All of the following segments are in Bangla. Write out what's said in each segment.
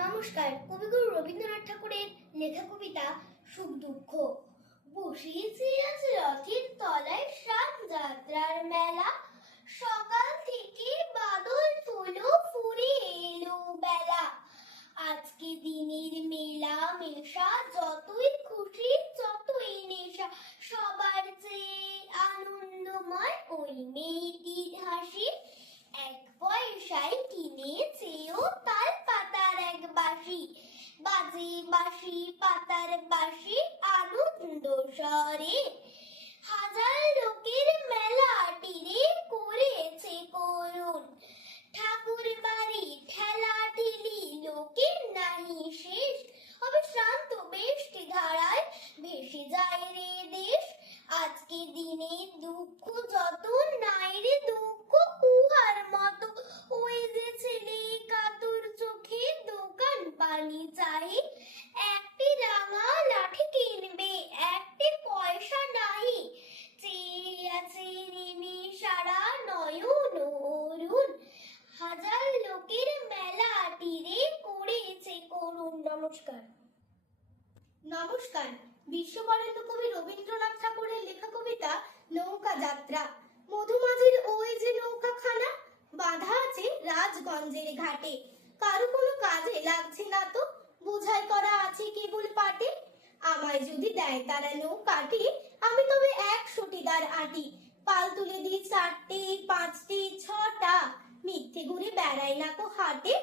নমস্কার। কবিগুরু রবীন্দ্রনাথ ঠাকুরের লেখা কবিতা সুখ দুঃখ। বসিয়েছি আজ রথের তলায় সাত যাত্রার মেলা, সকাল থেকে বাদল হলো ফুরে এলো বেলা। আজকে দিনের মেলা মেশা, যতই খুশি যতই নেশা, সবার চেয়ে আনন্দময় ওই মেয়েটির হাসি। এক পয়সায় কিনেছেও তাল পাতার এক বাঁশি, বাজে বাঁশি পাতার বাঁশি আনন্দ স্বরে। হাজার লোকের মেলাটিরে করেছে করুণ, ঠাকুর বাড়ি ঠেলা ঠেলি লোকের নাহি শেষ। হবে শান্ত বৃষ্টি ধারায় ভেসে যায় রে দেশ। আজকে দিনে দুঃখ যত নাই রে দুঃখ কুহার মতো, ওই যে ছেলে কাতর চোখে দোকান পানি চাই। একটি রাঙা লাঠি কিনবে একটি পয়সা নাই, চেয়ে আছে ঋণী সারা নয়ন অরুণ। হাজার লোকের মেলাটিরে করেছে করুণ। নমস্কার। নমস্কার। বিশ্ববরেণ্য কবি রবীন্দ্রনাথ ঠাকুরের লেখা কবিতা নৌকা যাত্রা। মধুমাঝির ওই যে নৌকাখানা, বাঁধা আছে রাজগঞ্জের ঘাটে। কারো কোনো কাজে লাগছে না তো, বোঝাই করা আছে কেবল পাটে। আমায় যদি দেয় তারা নৌকাটি, আমি তবে 100টি দাঁড় আটি। পাল তুলে দিই 4টে 5টে 6টা, মিথ্যে ঘুরে বেড়াই না কো হাটে।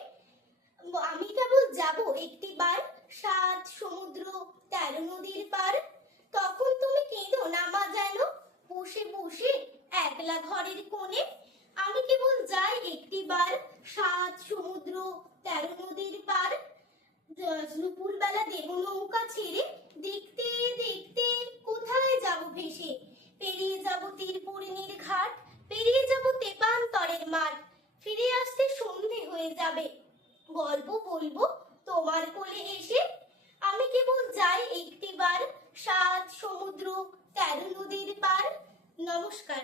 আমি কেবল যাব একটি বার, 7 সমুদ্র 13 নদীর পার। তখন তুমি কেঁদো না মা যেন, বসে বসে একলা ঘরের কোণে। আমি কেবল যাই একটি বার, 7 সমুদ্র 13 নদীর পার। দুপুর বেলা দেব নৌকা ছেড়ে, দেখতে দেখতে কোথায় যাব ভেসে। পেরিয়ে যাব তীরপূর্ণির ঘাট, পেরিয়ে যাব তেপান্তরের মাঠ। ফিরে আসতে সন্ধে হয়ে যাবে, গল্প বলবো তোমার কোলে এসে। আমি কেবল যাই একটি বার, 7 সমুদ্র 13 নদীর পার। নমস্কার।